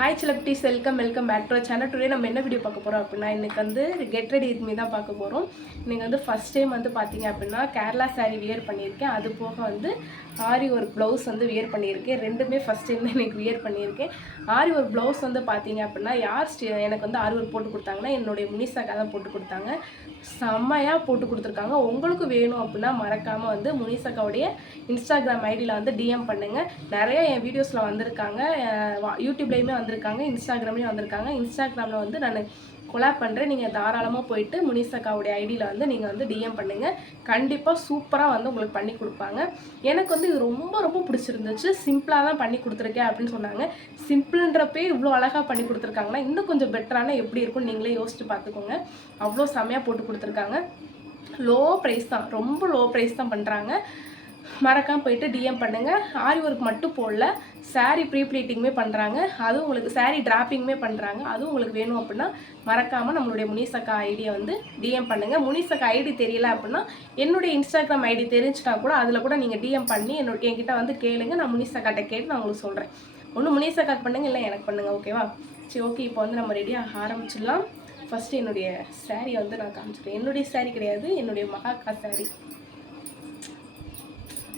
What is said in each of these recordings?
Hi celebrities, welcome back to channel. Today நம்ம என்ன video பார்க்க போகிறோம் அப்படின்னா, இன்றைக்கி வந்து கெட் ரெடி வித் மீ தான் பார்க்க போகிறோம். இன்றைக்கி வந்து ஃபஸ்ட் டைம் வந்து பார்த்தீங்க அப்படின்னா கேரளா சாரீ வியர் பண்ணியிருக்கேன். அது போக வந்து ஆரி ஒர்க் ப்ளவுஸ் வந்து வியர் பண்ணியிருக்கேன். ரெண்டுமே ஃபஸ்ட் டைம் தான் எனக்கு வியர் பண்ணியிருக்கேன். ஆரி ஒர்க் ப்ளவுஸ் வந்து பார்த்தீங்க அப்படின்னா எனக்கு வந்து ஆரி ஒர்க் போட்டு கொடுத்தாங்கன்னா என்னுடைய முனிசாக்கா தான் போட்டு கொடுத்தாங்க. செம்மையாக போட்டு கொடுத்துருக்காங்க. உங்களுக்கு வேணும் அப்படின்னா மறக்காமல் வந்து முனிசாக்காவுடைய இன்ஸ்டாகிராம் ஐடியில் வந்து டிஎம் பண்ணுங்கள். நிறைய என் வீடியோஸில் வந்திருக்காங்க, யூடியூப்லேயுமே வந்திருக்காங்க, இன்ஸ்டாகிராம்லேயும் வந்திருக்காங்க. இன்ஸ்டாகிராமில் வந்து நான் கொலாப் பண்ணுறேன். நீங்கள் தாராளமாக போயிட்டு முனிசாக்காவுடைய ஐடியில் வந்து நீங்கள் வந்து டிஎம் பண்ணுங்கள். கண்டிப்பாக சூப்பராக வந்து உங்களுக்கு பண்ணி கொடுப்பாங்க. எனக்கு வந்து இது ரொம்ப பிடிச்சிருந்துச்சு. சிம்பிளாக தான் பண்ணி கொடுத்துருக்கேன் அப்படின்னு சொன்னாங்க. சிம்பிள்ன்றப்பே இவ்வளோ அழகாக பண்ணி கொடுத்துருக்காங்கன்னா இன்னும் கொஞ்சம் பெட்டரான எப்படி இருக்கும்னு நீங்களே யோசிச்சு பார்த்துக்கோங்க. அவ்வளோ செம்மையாக போட்டு கொடுத்துருக்காங்க. லோ ப்ரைஸ் தான், ரொம்ப லோ ப்ரைஸ் தான் பண்ணுறாங்க. மறக்காமல் போயிட்டு டிஎம் பண்ணுங்கள். ஆரி ஒர்க் மட்டும் போடல, சாரீ ப்ரீ ப்ளீட்டிங்குமே பண்ணுறாங்க. அதுவும் உங்களுக்கு சாரீ டிராப்பிங்குமே பண்ணுறாங்க. அதுவும் உங்களுக்கு வேணும் அப்படின்னா மறக்காமல் நம்மளுடைய முனிசாக்கா ஐடியை வந்து டிஎம் பண்ணுங்கள். முனிசாக்கா ஐடி தெரியல அப்படின்னா என்னுடைய இன்ஸ்டாகிராம் ஐடி தெரிஞ்சுட்டா கூட அதில் கூட நீங்கள் டிஎம் பண்ணி என்கிட்ட வந்து கேளுங்க. நான் முனிசாக்காட்ட கேட்டு நான் உங்களுக்கு சொல்கிறேன். ஒன்று முனிசாக்காக்கு பண்ணுங்கள், இல்லை எனக்கு பண்ணுங்கள். ஓகேவா? சரி, ஓகே. இப்போ வந்து நம்ம ரெடியாக ஆரம்பிச்சிடலாம். ஃபஸ்ட்டு என்னுடைய சாரியை வந்து நான் காமிச்சிட்டேன். என்னுடைய சாரீ கிடையாது, என்னுடைய மகாக்கா சாரீ.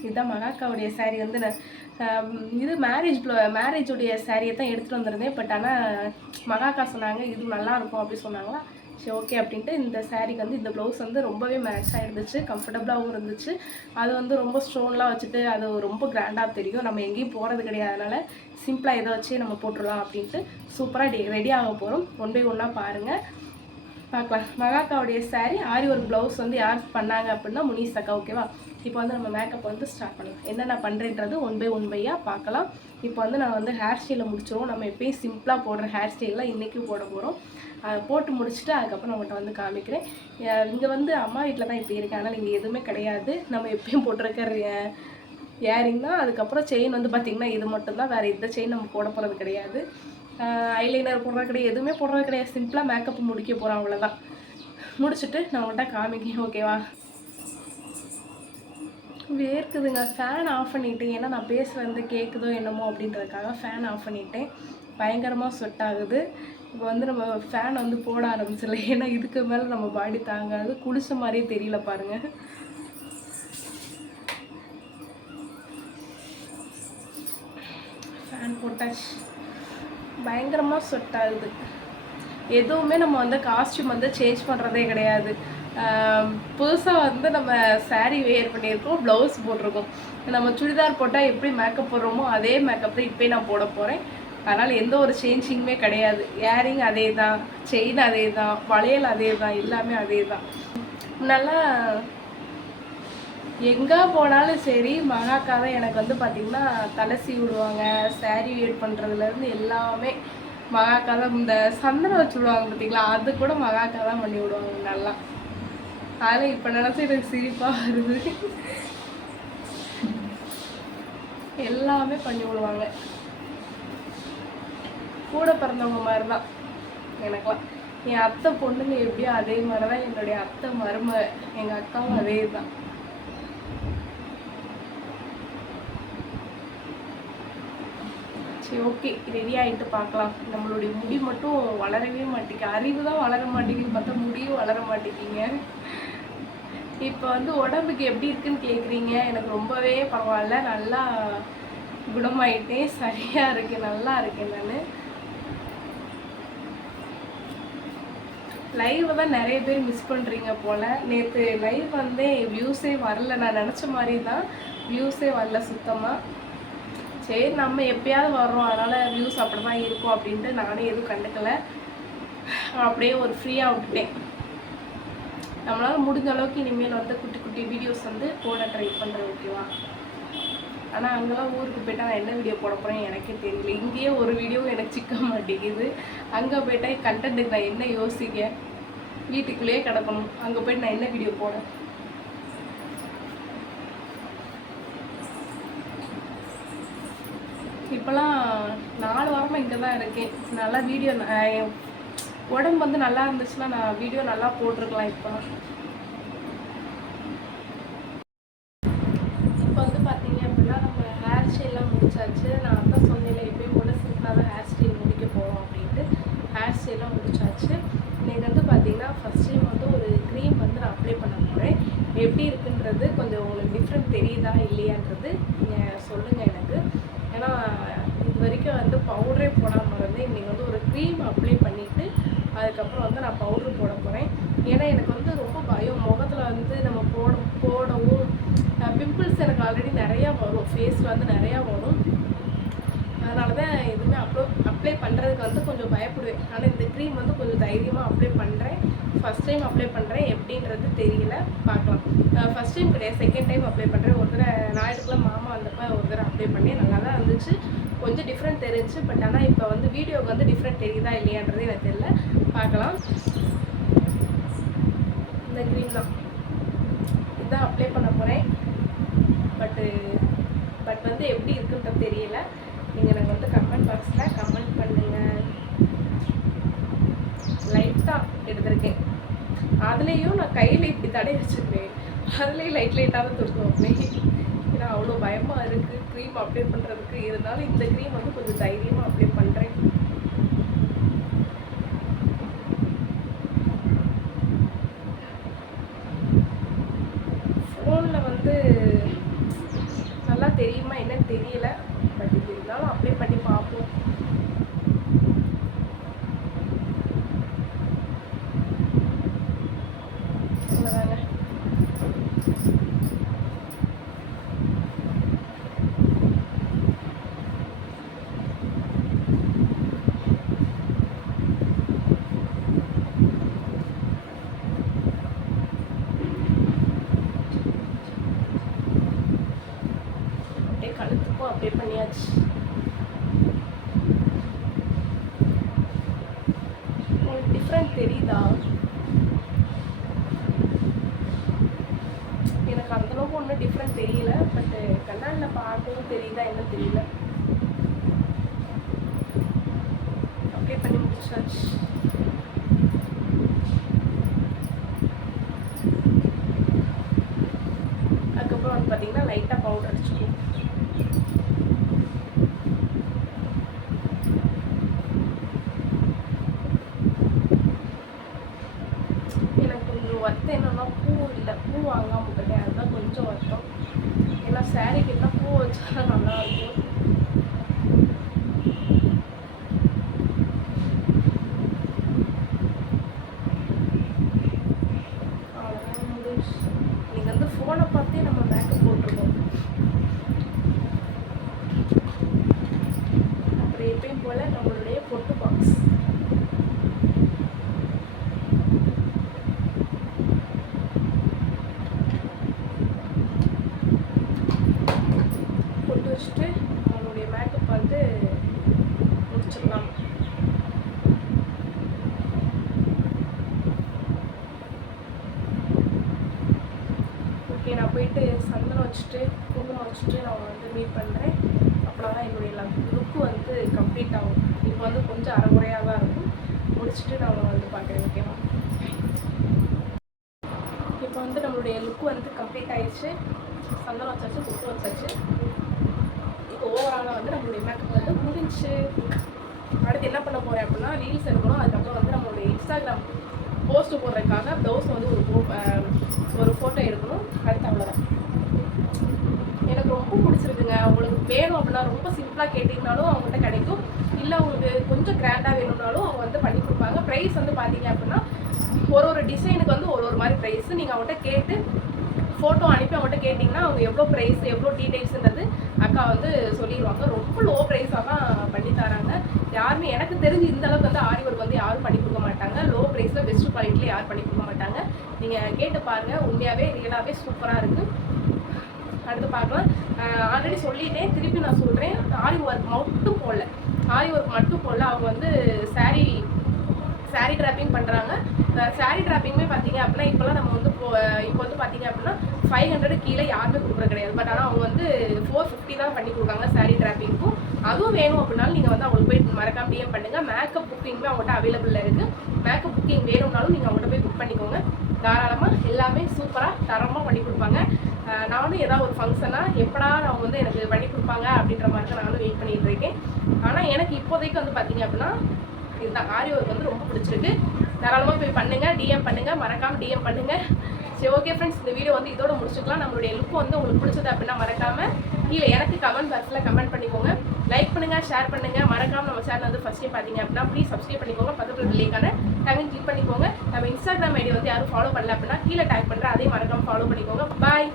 இதுதான் மகாக்காவுடைய சாரீ. வந்து நான் இது மேரேஜுடைய சாரியை தான் எடுத்துகிட்டு வந்திருந்தேன். பட் ஆனால் மகாக்கா சொன்னாங்க இது நல்லாயிருக்கும் அப்படி சொன்னாங்களா. சரி, ஓகே அப்படின்ட்டு இந்த சாரீக்கு வந்து இந்த ப்ளவுஸ் வந்து ரொம்பவே மேட்ச் ஆகிருந்துச்சு. கம்ஃபர்டபுளாகவும் இருந்துச்சு. அது வந்து ரொம்ப ஸ்டோன்லாம் வச்சுட்டு அது ரொம்ப கிராண்டாக தெரியும். நம்ம எங்கேயும் போகிறது கிடையாது, அதனால் சிம்பிளாக இதை வச்சு நம்ம போட்டுடலாம் அப்படின்ட்டு சூப்பராக ரெடி ஆக போகிறோம். ஒன் பை ஒன்னாக பாருங்கள், பார்க்கலாம். மகாக்காவுடைய சாரீ ஆரி ஒர்க் ப்ளவுஸ் வந்து யார் பண்ணாங்க அப்படின்னா முனிசாக்கா. ஓகேவா? இப்போ வந்து நம்ம மேக்கப் வந்து ஸ்டார்ட் பண்ணலாம். என்னென்ன பண்ணுறேன்றது ஒன் பையாக பார்க்கலாம். இப்போ வந்து நான் வந்து ஹேர் ஸ்டைலை முடிச்சிடுவோம். நம்ம எப்பயும் சிம்பிளாக போடுற ஹேர் ஸ்டைலாம் இன்றைக்கும் போட போகிறோம். அதை போட்டு முடிச்சுட்டு அதுக்கப்புறம் நம்மகிட்ட வந்து காமிக்கிறேன். இங்கே வந்து அம்மா வீட்டில் தான் இப்போ இருக்கேன், அதனால் இங்கே எதுவுமே கிடையாது. நம்ம எப்பயும் போட்டிருக்கிற இயரிங் தான். அதுக்கப்புறம் செயின் வந்து பார்த்திங்கன்னா இது மட்டும்தான், வேறு எந்த செயின் நம்ம போட போகிறது கிடையாது. ஐலைனர் போடுறது கிடையாது, எதுவுமே போடுறது கிடையாது. சிம்பிளாக மேக்கப் முடிக்க போகிறோம், அவ்வளோதான். முடிச்சுட்டு நான் உங்கள்கிட்ட காமிக்கிறேன். ஓகேவா? வேர்க்குதுங்க. ஃபேன் ஆஃப் பண்ணிட்டேன். ஏன்னா நான் பேசுகிறது கேட்குதோ என்னமோ அப்படின்றதுக்காக ஃபேன் ஆஃப் பண்ணிட்டேன். பயங்கரமாக ஸ்வெட் ஆகுது. இப்போ வந்து நம்ம ஃபேன் வந்து போட ஆரம்பிச்சிடல. ஏன்னா இதுக்கு மேலே நம்ம பாடி தாங்காது. குளிச்ச மாதிரியே தெரியல பாருங்கள். ஃபேன் போட்டாச்சு. பயங்கரமாக ஸ்வெட் ஆகுது. எதுவுமே நம்ம வந்து காஸ்டியூம் வந்து சேஞ்ச் பண்ணுறதே கிடையாது. புதுசாக வந்து நம்ம சாரீ வேர் பண்ணியிருக்கோம், ப்ளவுஸ் போட்டிருக்கோம். நம்ம சுடிதார் போட்டால் எப்படி மேக்கப் போடுறோமோ அதே மேக்கப் தான் இப்போயே நான் போட போகிறேன். அதனால் எந்த ஒரு சேஞ்சிங்குமே கிடையாது. இயரிங் அதே தான், செயின் அதே தான், வளையல் அதே தான், எல்லாமே அதே தான். நல்லா எங்கே போனாலும் சரி மகாக்கா தான் எனக்கு வந்து பார்த்திங்கன்னா தலை சீவி விடுவாங்க. சாரீ வேர் பண்ணுறதுலேருந்து எல்லாமே மகாக்கா தான். இந்த சந்தனம் வச்சு விடுவாங்க பார்த்திங்களா, அது கூட மகாக்கா தான் பண்ணி விடுவாங்க நல்லா. அதில் இப்போ நினச்சி எனக்கு சிரிப்பாக வருது. எல்லாமே பண்ணி விடுவாங்க. கூட பிறந்தவங்க மாதிரி தான் எனக்குலாம். என் அத்தை பொண்ணுங்க எப்படியோ அதே மாதிரி தான் என்னுடைய அத்தை மருமக, எங்கள் அக்காவும் அதே தான். சரி, ஓகே. ரெடி ஆகிட்டு பார்க்கலாம். நம்மளுடைய முடி மட்டும் வளரவே மாட்டேங்குது. அறிவு தான் வளர மாட்டேங்குது, பார்த்தா முடியும் வளர மாட்டேங்கிங்க. இப்போ வந்து உடம்புக்கு எப்படி இருக்குன்னு கேட்குறீங்க. எனக்கு ரொம்பவே பரவாயில்ல, நல்லா குணமாயிட்டேன், சரியாக இருக்கேன், நல்லா இருக்கேன். நான் லைவை தான் நிறைய பேர் மிஸ் பண்ணுறீங்க போல். நேற்று லைவ் வந்து வியூஸே வரல. நான் நினச்ச மாதிரி தான் வியூஸே வரல சுத்தமாக. சரி, நம்ம எப்பயாவது வர்றோம், அதனால் வியூஸ் அப்படி தான் இருக்கும் அப்படின்ட்டு நானே எதுவும் கண்டுக்கலை. அப்படியே ஒரு ஃப்ரீயாக விட்டுட்டேன். நம்மளால் முடிஞ்ச அளவுக்கு இனிமேல் வந்து குட்டி வீடியோஸ் வந்து போட ட்ரை பண்ணுறேன். ஓகேவா? ஆனால் அங்கெல்லாம் ஊருக்கு போய்ட்டால் நான் என்ன வீடியோ போட போகிறேன் எனக்கே தெரியல. இங்கேயே ஒரு வீடியோ எனக்கு சிக்க மாட்டேங்குது. அங்கே போய்ட்டால் கண்டென்ட்டுக்கு நான் என்ன யோசிக்க, வீட்டுக்குள்ளேயே கிடக்கணும். அங்கே போய்ட்டு நான் என்ன வீடியோ போட. இப்போலாம் 4 வாரமாக இங்கே தான் இருக்கேன். நல்லா வீடியோ உடம்பு வந்து நல்லா இருந்துச்சுன்னா நான் வீடியோ நல்லா போட்டிருக்கலாம். இப்போ வந்து பார்த்தீங்க அப்படின்னா நம்ம ஹேர் ஸ்டைல்லாம் முடிச்சாச்சு. நான் தான் சொன்னேன் எப்பயும் போல சிம்பிளாக தான் ஹேர் ஸ்டைல் முடிக்க போகிறேன். டிஃப்ரெண்ட் தெரியுதா இல்லையான்றது நீங்கள் சொல்லுங்கள் எனக்கு. ஏன்னா இது வரைக்கும் வந்து பவுடரே போடாமல் இருந்து இன்றைக்கி வந்து ஒரு க்ரீம் அப்ளை பண்ணிவிட்டு அதுக்கப்புறம் வந்து நான் பவுட்ரு போட போகிறேன். ஏன்னா எனக்கு வந்து ரொம்ப பயம் முகத்தில் வந்து நம்ம போடவும் பிம்பிள்ஸ் எனக்கு ஆல்ரெடி நிறையா வரும், ஃபேஸில் வந்து நிறையா வரும். அதனால தான் எதுவுமே அப்ளை பண்ணுறதுக்கு வந்து கொஞ்சம் பயப்படுவேன். ஆனால் இந்த க்ரீம் வந்து கொஞ்சம் தைரியமாக அப்ளை பண்ணுறேன். ஃபஸ்ட் டைம் அப்ளை பண்ணுறேன், எப்படின்றது தெரியல, பார்க்கலாம். ஃபஸ்ட் டைம் கிடையாது, செகண்ட் டைம் அப்ளை பண்ணுறேன். ஒரு தடவை ஞாயிற்றுக்குள்ள மாமா வந்தப்போ ஒரு தடவை அப்ளை பண்ணி நல்லா தான் இருந்துச்சு, கொஞ்சம் டிஃப்ரெண்ட் தெரிஞ்சு. பட் ஆனால் இப்போ வந்து வீடியோவுக்கு வந்து டிஃப்ரெண்ட் தெரியுதா இல்லையான்றது எனக்கு தெரியல, பார்க்கலாம். இந்த க்ரீம் தான் இதுதான் அப்ளை பண்ண போகிறேன். பட் வந்து எப்படி இருக்குன்றது தெரியல. நீங்கள் எனக்கு வந்து கமெண்ட் பாக்ஸில் கமெண்ட் பண்ணுங்கள். லைட்டாக எடுத்திருக்கேன், அதுலேயும் நான் கையில் இப்படி தடை வச்சுருக்கேன், அதுலேயும் லைட்டாக தான் தொடுத்து வைப்பேன். ஏன்னா அவ்வளோ பயமாக இருக்குது க்ரீம் அப்ளை பண்ணுறதுக்கு. இருந்தாலும் இந்த க்ரீம் வந்து கொஞ்சம் தைரியமாக அப்ளை பண்ணுறேன். ஃபோனில் வந்து நல்லா தெரியுமா என்னன்னு தெரியல, பட் இது இருந்தாலும் அப்ளை பண்ணி பார்ப்போம். அவ்வளோதாங்க. கழுத்துக்கும் அப்ளை பண்ணியாச்சு. உங்களுக்கு டிஃப்ரெண்ட் தெரியுதா? எனக்கு அந்தளவுக்கு ஒன்றும் டிஃப்ரெண்ட் தெரியல, பட் கண்ணாடியில் பார்க்கவும் தெரியுதா என்ன தெரியல. அப்ளை பண்ணி முடிச்சாச்சு. அதுக்கப்புறம் வந்து பார்த்தீங்கன்னா லைட்டாக பவுடர் அடிச்சுக்கணும். எனக்கு கொஞ்சம் வருத்தம் என்னன்னா பூ இல்லை, பூ வாங்காமல் விட்டுட்டேன், அதுதான் கொஞ்சம் வருத்தம். ஏன்னா சாரீ கிட்ட பூ வச்சா நல்லா இருக்கும். நீங்கள் வந்து ஃபோனை பார்த்தே நம்ம மேக்கப் போட்டிருக்கோம். அப்புறம் எப்பயும் போல் நம்மளுடைய பொட்டு பாக்ஸ் பொட்டு வச்சுட்டு நம்மளுடைய மேக்கப் வந்து முடிச்சிடலாம். ஓகே, நான் போயிட்டு சந்தனம் வச்சுட்டு குங்குமம் வச்சுட்டு நான் வந்து மீட் பண்ணுறேன். அப்படின்னா தான் என்னுடைய லுக்கு வந்து கம்ப்ளீட் ஆகும். இப்போ வந்து கொஞ்சம் அரைகுறையாக தான் இருக்கும், முடிச்சுட்டு நான் வந்து பார்க்குறேன். ஓகேவா? இப்போ வந்து நம்மளுடைய லுக்கு வந்து கம்ப்ளீட் ஆயிடுச்சு. சந்தனம் வச்சாச்சு, குக்கு வச்சாச்சு. இப்போ ஓவராலாக வந்து நம்மளுடைய மேக்கப் வந்து முடிஞ்சு. அடுத்து என்ன பண்ண போகிறேன் அப்படின்னா ரீல்ஸ் எடுக்கணும். அதுக்கப்புறம் வந்து நம்மளுடைய இன்ஸ்டாகிராம் போஸ்ட் போடுறதுக்காக ப்ளவுஸ் வந்து ஒரு ஃபோட்டோ எடுக்கணும். அடுத்து அவ்வளோதான். எனக்கு ரொம்ப பிடிச்சிருக்குங்க. உங்களுக்கு வேணும் அப்படின்னா ரொம்ப சிம்பிளாக கேட்டிங்கனாலும் அவங்ககிட்ட கிடைக்கும். இல்லை உங்களுக்கு கொஞ்சம் கிராண்டாக வேணும்னாலும் அவங்க வந்து பண்ணி கொடுப்பாங்க. ப்ரைஸ் வந்து பார்த்தீங்க அப்படின்னா ஒரு டிசைனுக்கு வந்து ஒரு மாதிரி ப்ரைஸு. நீங்கள் அவங்கள்ட்ட கேட்டு ஃபோட்டோ அனுப்பி அவங்கள்ட்ட கேட்டிங்கன்னா அவங்க எவ்வளோ ப்ரைஸ் எவ்வளோ டீட்டெயில்ஸுன்றது அக்கா வந்து சொல்லிடுவாங்க. ரொம்ப லோ ப்ரைஸாக தான் பண்ணி தராங்க. யாருமே எனக்கு தெரிஞ்சு இந்த அளவுக்கு வந்து ஆரி ஒர்க் வந்து யாரும் பண்ணி கொடுக்க மாட்டாங்க. லோ ப்ரைஸில் பெஸ்ட் குவாலிட்டியில் யாரும் பண்ணி கொடுக்க மாட்டாங்க. நீங்கள் கேட்டு பாருங்கள், உண்மையாகவே ரியலாகவே சூப்பராக இருக்குது. அடுத்து பார்க்கலாம். ஆல்ரெடி சொல்லிட்டேன், திருப்பி நான் சொல்கிறேன். ஆரி ஒர்க் மட்டும் போடல, அவங்க வந்து சாரீ ட்ராப்பிங் பண்ணுறாங்க. சாரீ ட்ராப்பிங்குமே பார்த்தீங்க அப்படின்னா இப்போலாம் நம்ம வந்து இப்போ வந்து பார்த்தீங்க அப்படின்னா 500 கீழே யாருமே கொடுக்குறது கிடையாது. பட் ஆனால் அவங்க வந்து 450 தான் பண்ணி கொடுக்காங்க சாரீ ட்ராப்பிங்க்கும். அதுவும் வேணும் அப்படின்னாலும் நீங்கள் வந்து அவங்களுக்கு போய் மறக்காம டிஎம் பண்ணுங்கள். மேக்கப் புக்கிங்குமே அவங்கள்ட்ட அவைலபிளில் இருக்குது. மேக்கப் புக்கிங் வேணும்னாலும் நீங்கள் அவங்கள்ட்ட போய் புக் பண்ணிக்கோங்க. தாராளமாக எல்லாமே சூப்பராக தரமாக பண்ணி கொடுப்பாங்க. நானும் ஏதாவது ஒரு ஃபங்க்ஷனாக எப்படா அவங்க வந்து எனக்கு பண்ணி கொடுப்பாங்க அப்படின்ற மாதிரி தான் நானும் வெயிட் பண்ணிகிட்டு இருக்கேன். ஆனால் எனக்கு இப்போதைக்கு வந்து பார்த்தீங்க அப்படின்னா இதுதான் ஆரி ஒர்க் வந்து ரொம்ப பிடிச்சிருக்கு. தாராளமாக போய் பண்ணுங்கள், டிஎம் பண்ணுங்கள், மறக்காமல் டிஎம் பண்ணுங்கள். சரி ஓகே ஃப்ரெண்ட்ஸ், இந்த வீடியோ வந்து இதோட முடிச்சுக்கலாம். நம்மளுடைய லுக் வந்து உங்களுக்கு பிடிச்சது அப்படின்னா மறக்காம கீழே எனக்கு கமெண்ட் பாக்ஸில் கமெண்ட் பண்ணிக்கோங்க. லைக் பண்ணுங்க, ஷேர் பண்ணுங்க. மறக்காம நம்ம சேனல் வந்து ஃபர்ஸ்ட் டைம் பார்த்தீங்க அப்படின்னா ப்ளீஸ் சப்ஸ்கிரைப் பண்ணிக்கோங்க. பக்கத்தில் லிங்கான டேக் கிளிக் பண்ணிக்கோங்க. நம்ம இன்ஸ்டாகிராம் ஐடி வந்து யாரும் ஃபாலோ பண்ணல அப்படின்னா கீழே டேக் பண்ணுறேன், அதையும் மறக்காம ஃபாலோ பண்ணிக்கோங்க. பாய்.